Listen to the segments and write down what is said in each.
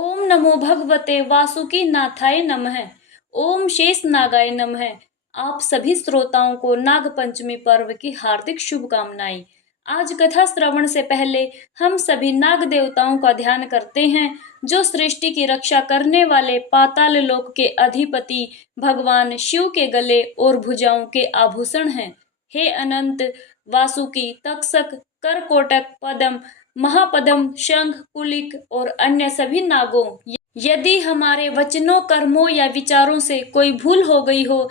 ओम नमो भगवते वासुकी नाथाय नमः। ओम शेष नागाय नमः। आप सभी श्रोताओं को नाग पंचमी पर्व की हार्दिक शुभकामनाएं। आज कथा श्रवण से पहले हम सभी नाग देवताओं का ध्यान करते हैं, जो सृष्टि की रक्षा करने वाले पाताल लोक के अधिपति भगवान शिव के गले और भुजाओं के आभूषण हैं। हे अनंत, वासुकी, तक्षक, करकोटक, पद्म, महापद्म, शंख, कुलिक और अन्य सभी नागों, यदि हमारे वचनों, कर्मों या विचारों से कोई भूल हो गई हो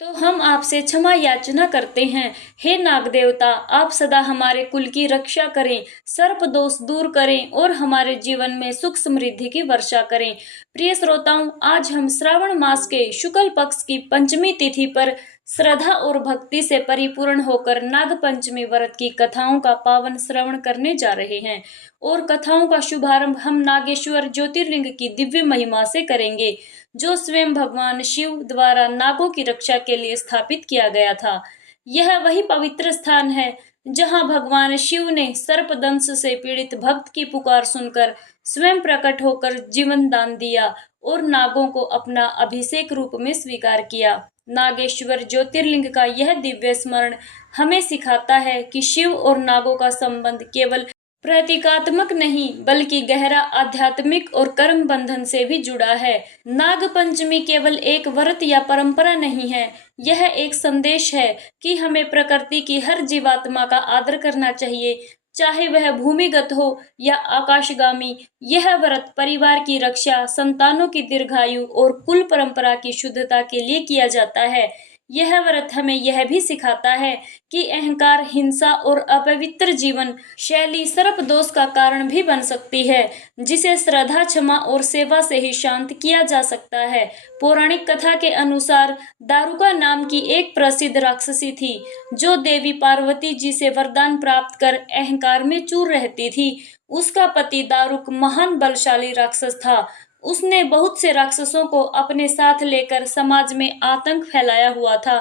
तो हम आपसे क्षमा याचना करते हैं। हे नाग देवता, आप सदा हमारे कुल की रक्षा करें, सर्प दोष दूर करें और हमारे जीवन में सुख समृद्धि की वर्षा करें। प्रिय श्रोताओं, आज हम श्रावण मास के शुक्ल पक्ष की पंचमी तिथि पर श्रद्धा और भक्ति से परिपूर्ण होकर नाग पंचमी व्रत की कथाओं का पावन श्रवण करने जा रहे हैं। और कथाओं का शुभारंभ हम नागेश्वर ज्योतिर्लिंग की दिव्य महिमा से करेंगे, जो स्वयं भगवान शिव द्वारा नागों की रक्षा के लिए स्थापित किया गया था। यह वही पवित्र स्थान है जहां भगवान शिव ने सर्पदंश से पीड़ित भक्त की पुकार सुनकर स्वयं प्रकट होकर जीवन दान दिया और नागों को अपना अभिषेक रूप में स्वीकार किया। नागेश्वर ज्योतिर्लिंग का यह दिव्य स्मरण हमें सिखाता है कि शिव और नागों का संबंध केवल प्रतीकात्मक नहीं बल्कि गहरा आध्यात्मिक और कर्म बंधन से भी जुड़ा है। नाग पंचमी केवल एक व्रत या परंपरा नहीं है, यह एक संदेश है कि हमें प्रकृति की हर जीवात्मा का आदर करना चाहिए, चाहे वह भूमिगत हो या आकाशगामी। यह व्रत परिवार की रक्षा, संतानों की दीर्घायु और कुल परंपरा की शुद्धता के लिए किया जाता है। यह व्रत हमें यह भी सिखाता है कि अहंकार, हिंसा और अपवित्र जीवन शैली सर्प दोष का कारण भी बन सकती है, जिसे श्रद्धा, क्षमा और सेवा से ही शांत किया जा सकता है। पौराणिक कथा के अनुसार दारुका नाम की एक प्रसिद्ध राक्षसी थी, जो देवी पार्वती जी से वरदान प्राप्त कर अहंकार में चूर रहती थी। उसका पति दारुक महान बलशाली राक्षस था। उसने बहुत से राक्षसों को अपने साथ लेकर समाज में आतंक फैलाया हुआ था।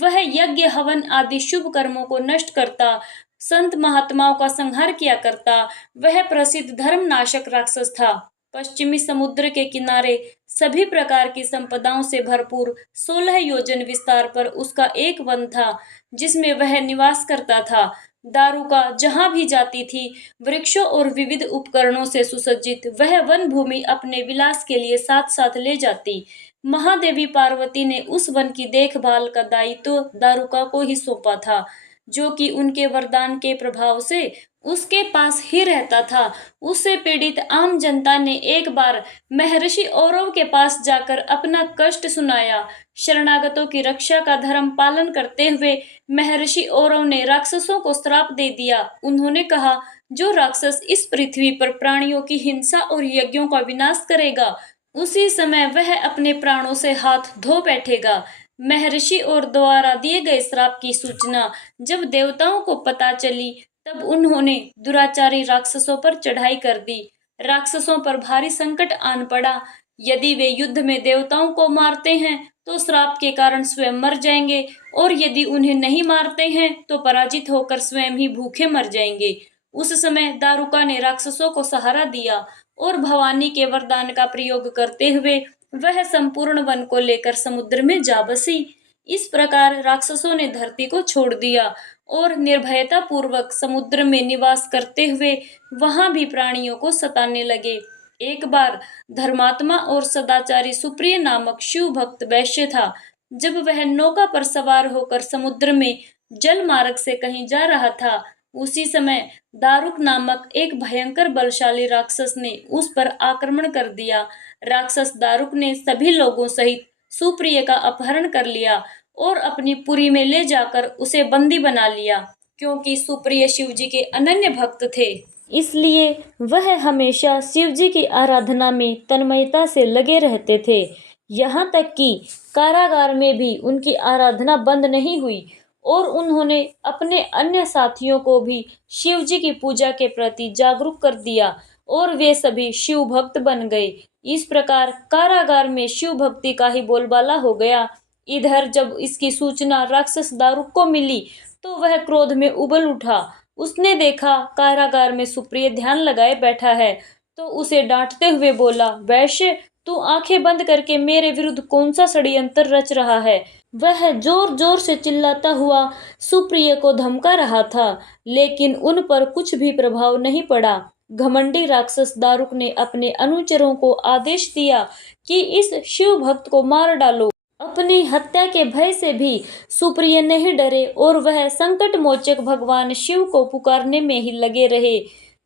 वह यज्ञ, हवन आदि शुभ कर्मों को नष्ट करता, संत महात्माओं का संहार किया करता। वह प्रसिद्ध धर्मनाशक राक्षस था। पश्चिमी समुद्र के किनारे सभी प्रकार की संपदाओं से भरपूर 16 योजन विस्तार पर उसका एक वन था, जिसमें वह निवास करता था। दारुका जहां भी जाती थी, वृक्षों और विविध उपकरणों से सुसज्जित वह वन भूमि अपने विलास के लिए साथ साथ ले जाती। महादेवी पार्वती ने उस वन की देखभाल का दायित्व दारुका को ही सौंपा था, जो कि उनके वरदान के प्रभाव से उसके पास ही रहता था। उससे पीड़ित आम जनता ने एक बार महर्षि औरव के पास जाकर अपना कष्ट सुनाया। शरणागतों की रक्षा का धर्म पालन करते हुए महर्षि औरव ने राक्षसों को श्राप दे दिया। उन्होंने कहा, जो राक्षस इस पृथ्वी पर प्राणियों की हिंसा और यज्ञों का विनाश करेगा, उसी समय वह अपने प्राणों से हाथ धो बैठेगा। महर्षि और द्वारा दिए गए श्राप की सूचना जब देवताओं को पता चली, तब उन्होंने दुराचारी राक्षसों पर चढ़ाई कर दी। राक्षसों पर भारी संकट आन पड़ा। यदि वे युद्ध में देवताओं को मारते हैं तो श्राप के कारण स्वयं मर जाएंगे, और यदि उन्हें नहीं मारते हैं तो पराजित होकर स्वयं ही भूखे मर जाएंगे। उस समय दारुका ने राक्षसों को सहारा दिया और भवानी के वरदान का प्रयोग करते हुए वह संपूर्ण वन को लेकर समुद्र में जा बसी। इस प्रकार राक्षसों ने धरती को छोड़ दिया और निर्भयता पूर्वक समुद्र में निवास करते हुए वहां भी प्राणियों को सताने लगे। एक बार धर्मात्मा और सदाचारी सुप्रिय नामक शिव भक्त वैश्य था। जब वह नौका पर सवार होकर समुद्र में जल मार्ग से कहीं जा रहा था, उसी समय दारुक नामक एक भयंकर बलशाली राक्षस ने उस पर आक्रमण कर दिया। राक्षस दारुक ने सभी लोगों सहित सुप्रिय का अपहरण कर लिया और अपनी पुरी में ले जाकर उसे बंदी बना लिया। क्योंकि सुप्रिय शिवजी के अनन्य भक्त थे, इसलिए वह हमेशा शिवजी की आराधना में तन्मयता से लगे रहते थे। यहाँ तक कि कारागार में भी उनकी आराधना बंद नहीं हुई और उन्होंने अपने अन्य साथियों को भी शिवजी की पूजा के प्रति जागरूक कर दिया और वे सभी शिव भक्त बन गए। इस प्रकार कारागार में शिव भक्ति का ही बोलबाला हो गया। इधर जब इसकी सूचना राक्षस दारुक को मिली तो वह क्रोध में उबल उठा। उसने देखा कारागार में सुप्रिय ध्यान लगाए बैठा है, तो उसे डांटते हुए बोला, वैश्य, तू आंखें बंद करके मेरे विरुद्ध कौन सा षड्यंत्र रच रहा है। वह जोर जोर से चिल्लाता हुआ सुप्रिय को धमका रहा था, लेकिन उन पर कुछ भी प्रभाव नहीं पड़ा। घमंडी राक्षस दारुक ने अपने अनुचरों को आदेश दिया कि इस शिव भक्त को मार डालो। अपनी हत्या के भय से भी सुप्रिय नहीं डरे और वह संकट मोचक भगवान शिव को पुकारने में ही लगे रहे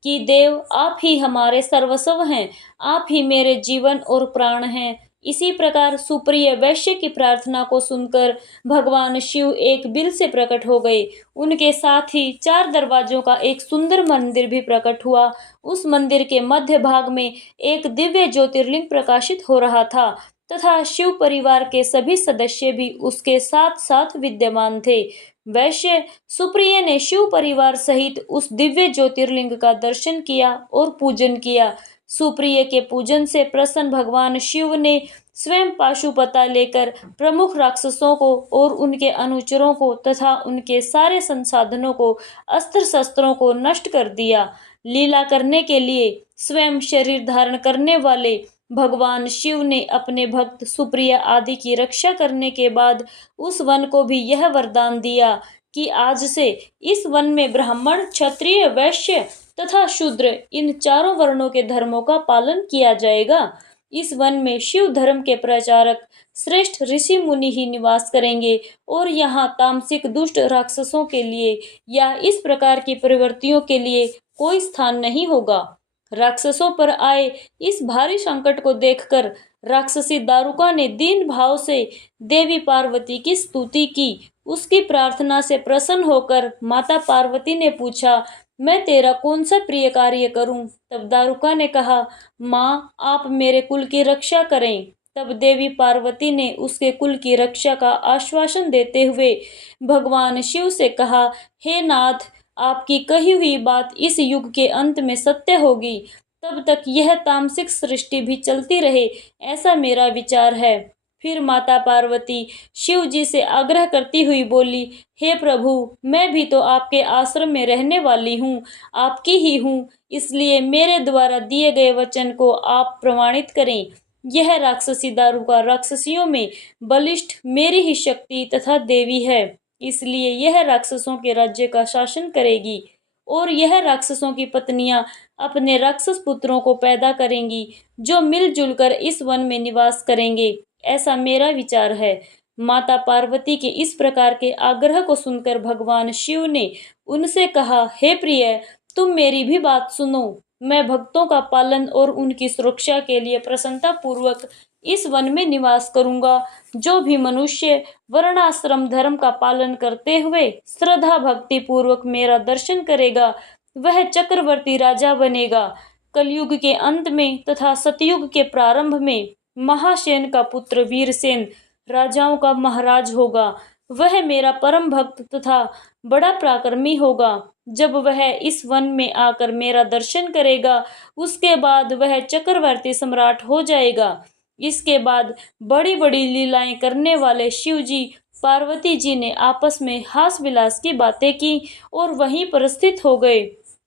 कि देव, आप ही हमारे सर्वस्व हैं, आप ही मेरे जीवन और प्राण हैं। इसी प्रकार सुप्रिय वैश्य की प्रार्थना को सुनकर भगवान शिव एक बिल से प्रकट हो गए। उनके साथ ही 4 दरवाजों का एक सुंदर मंदिर भी प्रकट हुआ। उस मंदिर के मध्य भाग में एक दिव्य ज्योतिर्लिंग प्रकाशित हो रहा था तथा शिव परिवार के सभी सदस्य भी उसके साथ साथ विद्यमान थे। वैश्य सुप्रिय ने शिव परिवार सहित उस दिव्य ज्योतिर्लिंग का दर्शन किया और पूजन किया। सुप्रिय के पूजन से प्रसन्न भगवान शिव ने स्वयं पाशुपता लेकर प्रमुख राक्षसों को और उनके अनुचरों को तथा उनके सारे संसाधनों को, अस्त्र शस्त्रों को नष्ट कर दिया। लीला करने के लिए स्वयं शरीर धारण करने वाले भगवान शिव ने अपने भक्त सुप्रिय आदि की रक्षा करने के बाद उस वन को भी यह वरदान दिया कि आज से इस वन में ब्राह्मण, क्षत्रिय, वैश्य तथा शूद्र इन चारों वर्णों के धर्मों का पालन किया जाएगा। इस वन में शिव धर्म के प्रचारक श्रेष्ठ ऋषि मुनि ही निवास करेंगे और यहाँ तामसिक दुष्ट राक्षसों के लिए या इस प्रकार की प्रवृत्तियों के लिए कोई स्थान नहीं होगा। राक्षसों पर आए इस भारी संकट को देखकर राक्षसी दारुका ने दीन भाव से देवी पार्वती की स्तुति की। उसकी प्रार्थना से प्रसन्न होकर माता पार्वती ने पूछा, मैं तेरा कौन सा प्रिय कार्य करूं? तब दारुका ने कहा, माँ, आप मेरे कुल की रक्षा करें। तब देवी पार्वती ने उसके कुल की रक्षा का आश्वासन देते हुए भगवान शिव से कहा, हे नाथ, आपकी कही हुई बात इस युग के अंत में सत्य होगी। तब तक यह तामसिक सृष्टि भी चलती रहे, ऐसा मेरा विचार है। फिर माता पार्वती शिव जी से आग्रह करती हुई बोली, हे प्रभु, मैं भी तो आपके आश्रम में रहने वाली हूँ, आपकी ही हूँ, इसलिए मेरे द्वारा दिए गए वचन को आप प्रमाणित करें। यह राक्षसी दारुका राक्षसियों में बलिष्ठ मेरी ही शक्ति तथा देवी है, इसलिए यह राक्षसों के राज्य का शासन करेगी और यह राक्षसों की पत्नियां अपने राक्षस पुत्रों को पैदा करेंगी जो मिलजुल कर इस वन में निवास करेंगे, ऐसा मेरा विचार है। माता पार्वती के इस प्रकार के आग्रह को सुनकर भगवान शिव ने उनसे कहा, हे प्रिय, तुम मेरी भी बात सुनो। मैं भक्तों का पालन और उनकी सुरक्षा के लिए प्रसन्नता पूर्वक इस वन में निवास करूंगा। जो भी मनुष्य वर्णाश्रम धर्म का पालन करते हुए श्रद्धा भक्ति पूर्वक मेरा दर्शन करेगा, वह चक्रवर्ती राजा बनेगा। कलयुग के अंत में तथा सतयुग के प्रारंभ में महासेन का पुत्र वीरसेन राजाओं का महाराज होगा। वह मेरा परम भक्त तथा बड़ा पराक्रमी होगा। जब वह इस वन में आकर मेरा दर्शन करेगा, उसके बाद वह चक्रवर्ती सम्राट हो जाएगा। इसके बाद बड़ी बड़ी लीलाएं करने वाले शिव जी पार्वती जी ने आपस में हास विलास की बातें की और वहीं पर स्थित हो गए।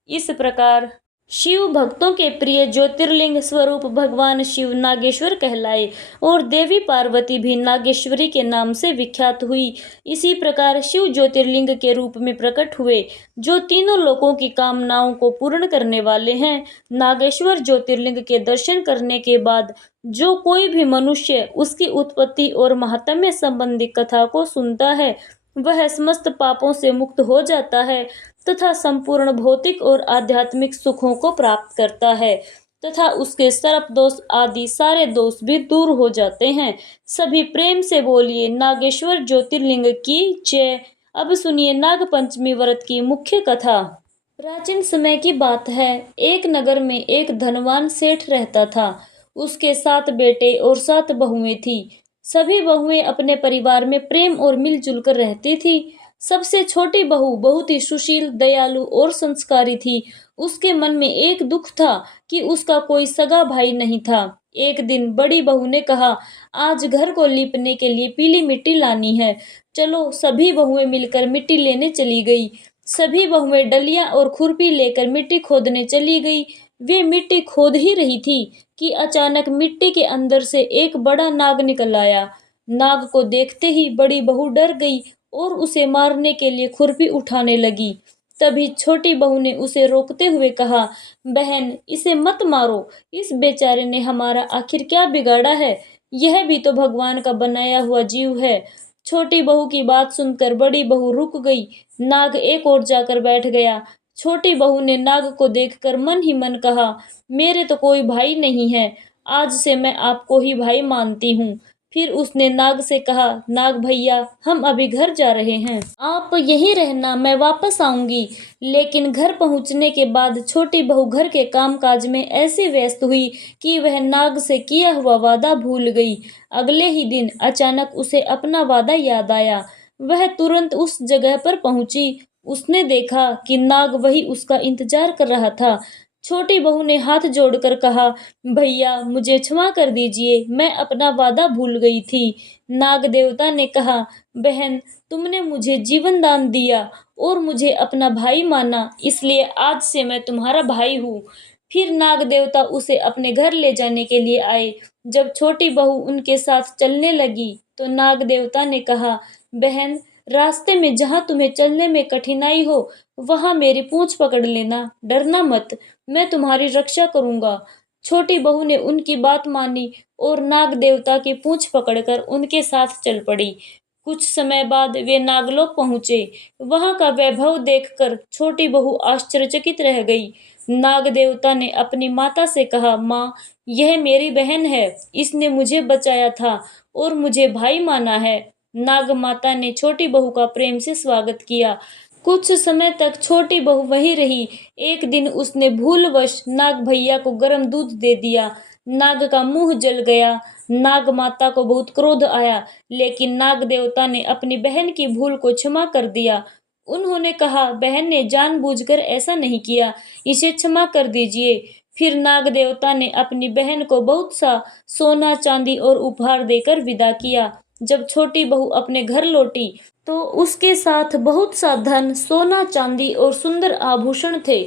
इस प्रकार शिव भक्तों के प्रिय ज्योतिर्लिंग स्वरूप भगवान शिव नागेश्वर कहलाए और देवी पार्वती भी नागेश्वरी के नाम से विख्यात हुई। इसी प्रकार शिव ज्योतिर्लिंग के रूप में प्रकट हुए जो तीनों लोकों की कामनाओं को पूर्ण करने वाले हैं। नागेश्वर ज्योतिर्लिंग के दर्शन करने के बाद जो कोई भी मनुष्य उसकी उत्पत्ति और महात्म्य संबंधी कथा को सुनता है, वह समस्त पापों से मुक्त हो जाता है तथा संपूर्ण भौतिक और आध्यात्मिक सुखों को प्राप्त करता है तथा उसके सर्प दोष आदि सारे दोष भी दूर हो जाते हैं। सभी प्रेम से बोलिए नागेश्वर ज्योतिर्लिंग की जय। अब सुनिए नाग पंचमी व्रत की मुख्य कथा। प्राचीन समय की बात है, एक नगर में एक धनवान सेठ रहता था। उसके 7 बेटे और 7 बहुएं थी। सभी बहुएं अपने परिवार में प्रेम और मिलजुल कर रहती थी। सबसे छोटी बहू बहुत ही सुशील, दयालु और संस्कारी थी। उसके मन में एक दुख था कि उसका कोई सगा भाई नहीं था। एक दिन बड़ी बहू ने कहा, आज घर को लीपने के लिए पीली मिट्टी लानी है, चलो। सभी बहुएं मिलकर मिट्टी लेने चली गई। सभी बहुएं डलियां और खुरपी लेकर मिट्टी खोदने चली गई। वे मिट्टी खोद ही रही थी कि अचानक मिट्टी के अंदर से एक बड़ा नाग निकल आया। नाग को देखते ही बड़ी बहू डर गई और उसे मारने के लिए खुरपी उठाने लगी। तभी छोटी बहू ने उसे रोकते हुए कहा, बहन, इसे मत मारो। इस बेचारे ने हमारा आखिर क्या बिगाड़ा है? यह भी तो भगवान का बनाया हुआ जीव है। छोटी बहू की बात सुनकर बड़ी बहू रुक गई। नाग एक ओर जाकर बैठ गया। छोटी बहू ने नाग को देखकर मन ही मन कहा, मेरे तो कोई भाई नहीं है, आज से मैं आपको ही भाई मानती हूँ। फिर उसने नाग से कहा, नाग भैया, हम अभी घर जा रहे हैं, आप यहीं रहना, मैं वापस आऊंगी। लेकिन घर पहुंचने के बाद छोटी बहू घर के कामकाज में ऐसी व्यस्त हुई कि वह नाग से किया हुआ वादा भूल गई। अगले ही दिन अचानक उसे अपना वादा याद आया। वह तुरंत उस जगह पर पहुंची। उसने देखा कि नाग वही उसका इंतजार कर रहा था। छोटी बहू ने हाथ जोड़कर कहा, भैया, मुझे क्षमा कर दीजिए, मैं अपना वादा भूल गई थी। नाग देवता ने कहा, बहन, तुमने मुझे जीवन दान दिया और मुझे अपना भाई माना, इसलिए आज से मैं तुम्हारा भाई हूँ। फिर नाग देवता उसे अपने घर ले जाने के लिए आए। जब छोटी बहू उनके साथ चलने लगी तो नाग देवता ने कहा, बहन, रास्ते में जहाँ तुम्हें चलने में कठिनाई हो वहां मेरी पूंछ पकड़ लेना, डरना मत, मैं तुम्हारी रक्षा करूंगा। छोटी बहू ने उनकी बात मानी और नाग देवता की पूंछ पकड़कर उनके साथ चल पड़ी। कुछ समय बाद वे नागलोक पहुंचे। वहां का वैभव देखकर छोटी बहू आश्चर्यचकित रह गई। नाग देवता ने अपनी माता से कहा, माँ, यह मेरी बहन है, इसने मुझे बचाया था और मुझे भाई माना है। नाग माता ने छोटी बहू का प्रेम से स्वागत किया। कुछ समय तक छोटी बहू वहीं रही। एक दिन उसने भूलवश नाग भैया को गर्म दूध दे दिया। नाग का मुंह जल गया। नाग माता को बहुत क्रोध आया, लेकिन नाग देवता ने अपनी बहन की भूल को क्षमा कर दिया। उन्होंने कहा, बहन ने जानबूझकर ऐसा नहीं किया, इसे क्षमा कर दीजिए। फिर नाग देवता ने अपनी बहन को बहुत सा सोना, चांदी और उपहार देकर विदा किया। जब छोटी बहू अपने घर लौटी तो उसके साथ बहुत सा धन, सोना, चांदी और सुंदर आभूषण थे।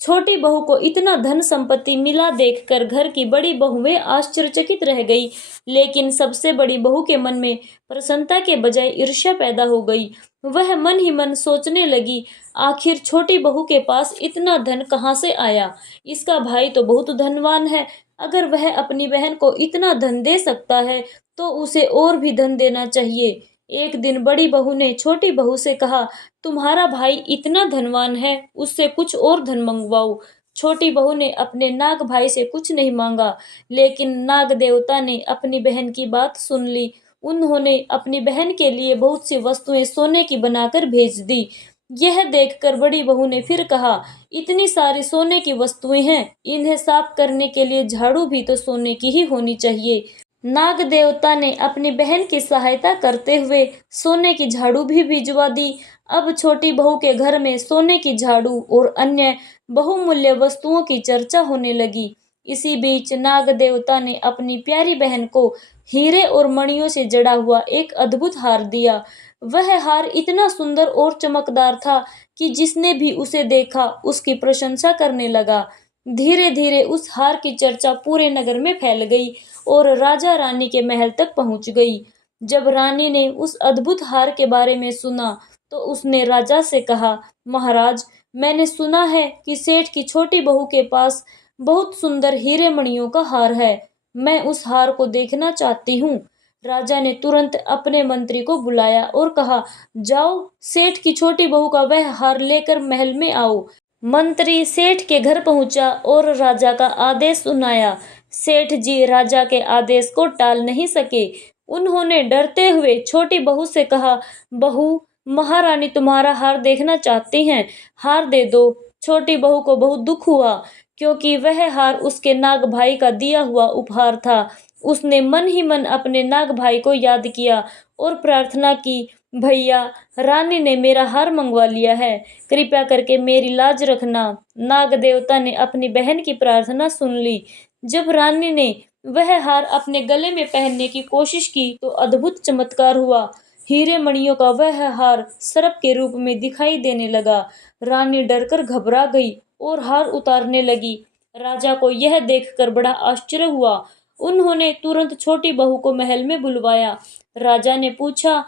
छोटी बहू को इतना धन संपत्ति मिला देखकर घर की बड़ी बहुएं आश्चर्यचकित रह गई, लेकिन सबसे बड़ी बहू के मन में प्रसन्नता के बजाय ईर्ष्या पैदा हो गई। वह मन ही मन सोचने लगी, आखिर छोटी बहू के पास इतना धन कहाँ से आया? इसका भाई तो बहुत धनवान है। अगर वह अपनी बहन को इतना धन दे सकता है तो उसे और भी धन देना चाहिए। एक दिन बड़ी बहू ने छोटी बहू से कहा, तुम्हारा भाई इतना धनवान है, उससे कुछ और धन मंगवाओ। छोटी बहू ने अपने नाग भाई से कुछ नहीं मांगा, लेकिन नाग देवता ने अपनी बहन की बात सुन ली। उन्होंने अपनी बहन के लिए बहुत सी वस्तुएं सोने की बनाकर भेज दी। यह देखकर बड़ी बहू ने फिर कहा, इतनी सारी सोने की वस्तुएं हैं, इन्हें साफ करने के लिए झाड़ू भी तो सोने की ही होनी चाहिए। नाग देवता ने अपनी बहन की सहायता करते हुए सोने की झाड़ू भी भिजवा दी। अब छोटी बहू के घर में सोने की झाड़ू और अन्य बहुमूल्य वस्तुओं की चर्चा होने लगी। इसी बीच नाग देवता ने अपनी प्यारी बहन को हीरे और मणियों से जड़ा हुआ एक अद्भुत हार दिया। वह हार इतना सुंदर और चमकदार था कि जिसने भी उसे देखा उसकी प्रशंसा करने लगा। धीरे धीरे उस हार की चर्चा पूरे नगर में फैल गई और राजा रानी के महल तक पहुंच गई। जब रानी ने उस अद्भुत हार के बारे में सुना तो उसने राजा से कहा, महाराज, मैंने सुना है कि सेठ की छोटी बहू के पास बहुत सुंदर हीरे मणियों का हार है। मैं उस हार को देखना चाहती हूँ। राजा ने तुरंत अपने मंत्री को बुलाया और कहा, जाओ, सेठ की छोटी बहू का वह हार लेकर महल में आओ। मंत्री सेठ के घर पहुंचा और राजा का आदेश सुनाया। सेठ जी राजा के आदेश को टाल नहीं सके। उन्होंने डरते हुए छोटी बहू से कहा, बहू, महारानी तुम्हारा हार देखना चाहती हैं, हार दे दो। छोटी बहू को बहुत दुख हुआ क्योंकि वह हार उसके नाग भाई का दिया हुआ उपहार था। उसने मन ही मन अपने नाग भाई को याद किया और प्रार्थना की, भैया, रानी ने मेरा हार मंगवा लिया है, कृपया करके मेरी लाज रखना। नाग देवता ने अपनी बहन की प्रार्थना सुन ली। जब रानी ने वह हार अपने गले में पहनने की कोशिश की तो अद्भुत चमत्कार हुआ। हीरे मणियों का वह हार सर्प के रूप में दिखाई देने लगा। रानी डरकर घबरा गई और हार उतारने लगी। राजा को यह देखकर बड़ा आश्चर्य हुआ। उन्होंने तुरंत छोटी बहू को महल में बुलवाया। राजा ने पूछा,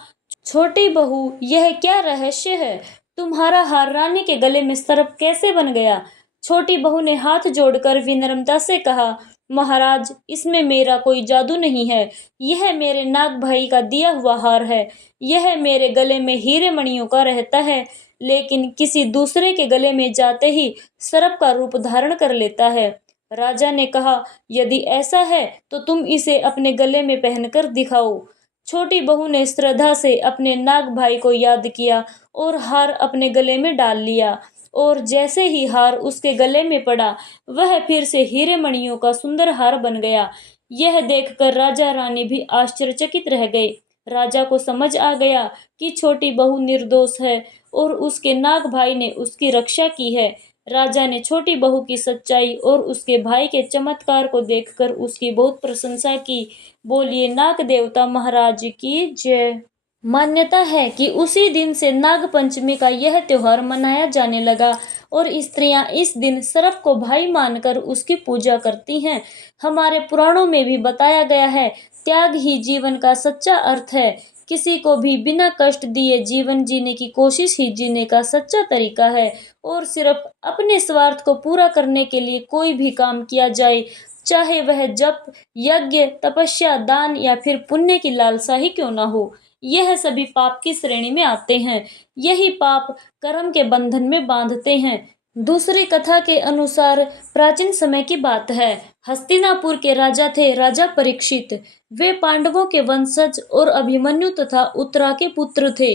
छोटी बहू, यह क्या रहस्य है? तुम्हारा हार रानी के गले में सर्प कैसे बन गया? छोटी बहू ने हाथ जोड़कर विनम्रता से कहा, महाराज, इसमें मेरा कोई जादू नहीं है। यह मेरे नाग भाई का दिया हुआ हार है। यह मेरे गले में हीरे मणियों का रहता है, लेकिन किसी दूसरे के गले में जाते ही सर्प का रूप धारण कर लेता है। राजा ने कहा, यदि ऐसा है तो तुम इसे अपने गले में पहनकर दिखाओ। छोटी बहू ने श्रद्धा से अपने नाग भाई को याद किया और हार अपने गले में डाल लिया, और जैसे ही हार उसके गले में पड़ा, वह फिर से हीरे मणियों का सुंदर हार बन गया। यह देखकर राजा रानी भी आश्चर्यचकित रह गए। राजा को समझ आ गया कि छोटी बहू निर्दोष है और उसके नाग भाई ने उसकी रक्षा की है। राजा ने छोटी बहू की सच्चाई और उसके भाई के चमत्कार को देखकर उसकी बहुत प्रशंसा की। बोलिए नाग देवता महाराज की जय। मान्यता है कि उसी दिन से नाग पंचमी का यह त्योहार मनाया जाने लगा और स्त्रियां इस दिन सर्प को भाई मानकर उसकी पूजा करती हैं। हमारे पुराणों में भी बताया गया है, त्याग ही जीवन का सच्चा अर्थ है। किसी को भी बिना कष्ट दिए जीवन जीने की कोशिश ही जीने का सच्चा तरीका है, और सिर्फ अपने स्वार्थ को पूरा करने के लिए कोई भी काम किया जाए, चाहे वह जप, यज्ञ, तपस्या, दान या फिर पुण्य की लालसा ही क्यों ना हो, यह सभी पाप की श्रेणी में आते हैं। यही पाप कर्म के बंधन में बांधते हैं। दूसरी कथा के अनुसार प्राचीन समय की बात है। हस्तिनापुर के राजा थे राजा परीक्षित। वे पांडवों के वंशज और अभिमन्यु तथा उत्तरा के पुत्र थे।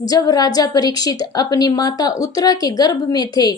जब राजा परीक्षित अपनी माता उत्तरा के गर्भ में थे,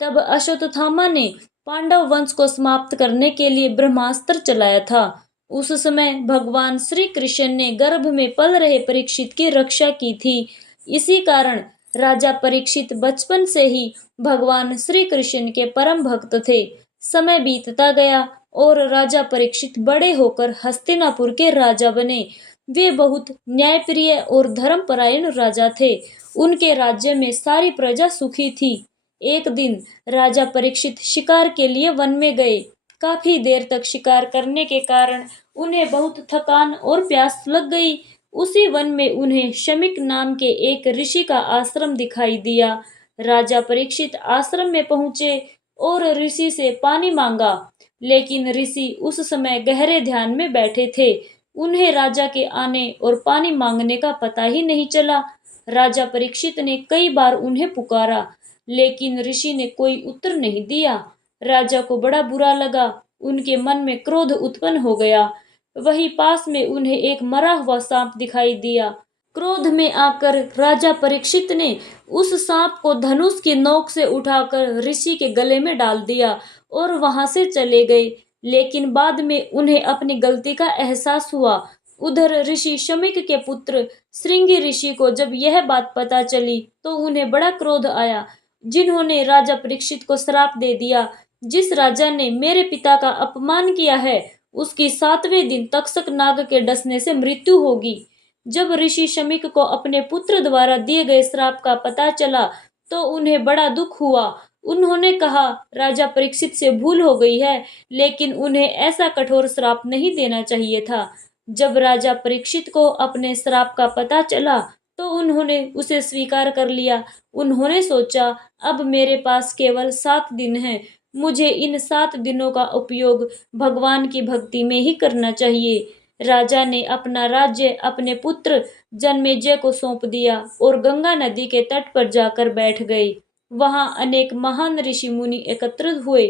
तब अश्वत्थामा ने पांडव वंश को समाप्त करने के लिए ब्रह्मास्त्र चलाया था। उस समय भगवान श्री कृष्ण ने गर्भ में पल रहे परीक्षित की रक्षा की थी। इसी कारण राजा परीक्षित बचपन से ही भगवान श्री कृष्ण के परम भक्त थे। समय बीतता गया और राजा परीक्षित बड़े होकर हस्तिनापुर के राजा बने। वे बहुत न्यायप्रिय और धर्मपरायण राजा थे। उनके राज्य में सारी प्रजा सुखी थी। एक दिन राजा परीक्षित शिकार के लिए वन में गए। काफी देर तक शिकार करने के कारण उन्हें बहुत थकान और प्यास लग गई। उसी वन में उन्हें शमीक नाम के एक ऋषि का आश्रम दिखाई दिया। राजा परीक्षित आश्रम में पहुंचे और ऋषि से पानी मांगा, लेकिन ऋषि उस समय गहरे ध्यान में बैठे थे। उन्हें राजा के आने और पानी मांगने का पता ही नहीं चला। राजा परीक्षित ने कई बार उन्हें पुकारा, लेकिन ऋषि ने कोई उत्तर नहीं दिया। राजा को बड़ा बुरा लगा। उनके मन में क्रोध उत्पन्न हो गया। वहीं पास में उन्हें एक मरा हुआ सांप दिखाई दिया। क्रोध में आकर राजा परीक्षित ने उस सांप को धनुष की नोक से उठाकर ऋषि के गले में डाल दिया और वहां से चले गए। लेकिन बाद में उन्हें अपनी गलती का एहसास हुआ। उधर ऋषि शमीक के पुत्र श्रृंगी ऋषि को जब यह बात पता चली तो उन्हें बड़ा क्रोध आया, जिन्होंने राजा परीक्षित को श्राप दे दिया, जिस राजा ने मेरे पिता का अपमान किया है, उसकी 7वें दिन तक्षक नाग के डसने से मृत्यु होगी। जब ऋषि शमीक को अपने पुत्र द्वारा दिए गए श्राप का पता चला तो उन्हें बड़ा दुख हुआ। उन्होंने कहा, राजा परीक्षित से भूल हो गई है, लेकिन उन्हें ऐसा कठोर श्राप नहीं देना चाहिए था। जब राजा परीक्षित को अपने श्राप का पता चला तो उन्होंने उसे स्वीकार कर लिया। उन्होंने सोचा, अब मेरे पास केवल 7 दिन हैं। मुझे इन 7 दिनों का उपयोग भगवान की भक्ति में ही करना चाहिए। राजा ने अपना राज्य अपने पुत्र जन्मेजय को सौंप दिया और गंगा नदी के तट पर जाकर बैठ गए। वहां अनेक महान ऋषि मुनि एकत्रित हुए।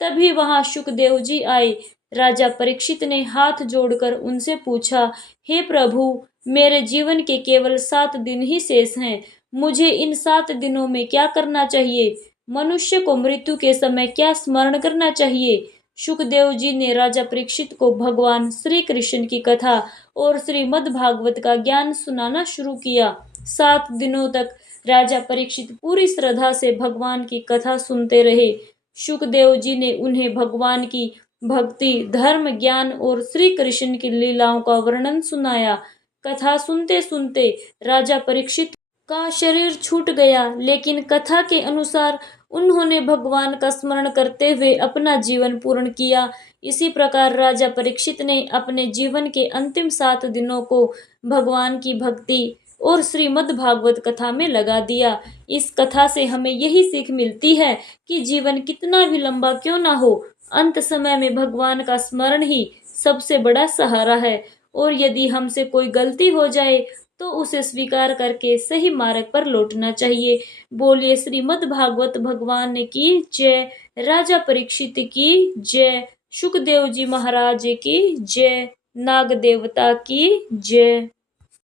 तभी वहां शुकदेव जी आए। राजा परीक्षित ने हाथ जोड़कर उनसे पूछा, हे प्रभु, मेरे जीवन के केवल 7 दिन ही शेष हैं। मुझे इन 7 दिनों में क्या करना चाहिए? मनुष्य को मृत्यु के समय क्या स्मरण करना चाहिए? शुकदेव जी ने राजा परीक्षित को भगवान श्री कृष्ण की कथा और श्रीमद् भागवत का ज्ञान सुनाना शुरू किया। 7 दिनों तक राजा परीक्षित पूरी श्रद्धा से भगवान की कथा सुनते रहे। शुकदेव जी ने उन्हें भगवान की भक्ति, धर्म, ज्ञान और श्री कृष्ण की लीलाओं का वर्णन सुनाया। कथा सुनते सुनते राजा परीक्षित का शरीर छूट गया, लेकिन कथा के अनुसार उन्होंने भगवान का स्मरण करते हुए अपना जीवन पूर्ण किया। इसी प्रकार राजा परीक्षित ने अपने जीवन के अंतिम 7 दिनों को भगवान की भक्ति और श्रीमद् भागवत कथा में लगा दिया। इस कथा से हमें यही सीख मिलती है कि जीवन कितना भी लंबा क्यों ना हो, अंत समय में भगवान का स्मरण ही सबसे बड़ा सहारा है। और यदि हमसे कोई गलती हो जाए तो उसे स्वीकार करके सही मार्ग पर लौटना चाहिए। बोलिए श्रीमद् भागवत भगवान की जय, राजा परीक्षित की जय, सुखदेव जी महाराज की जय, नाग देवता की जय।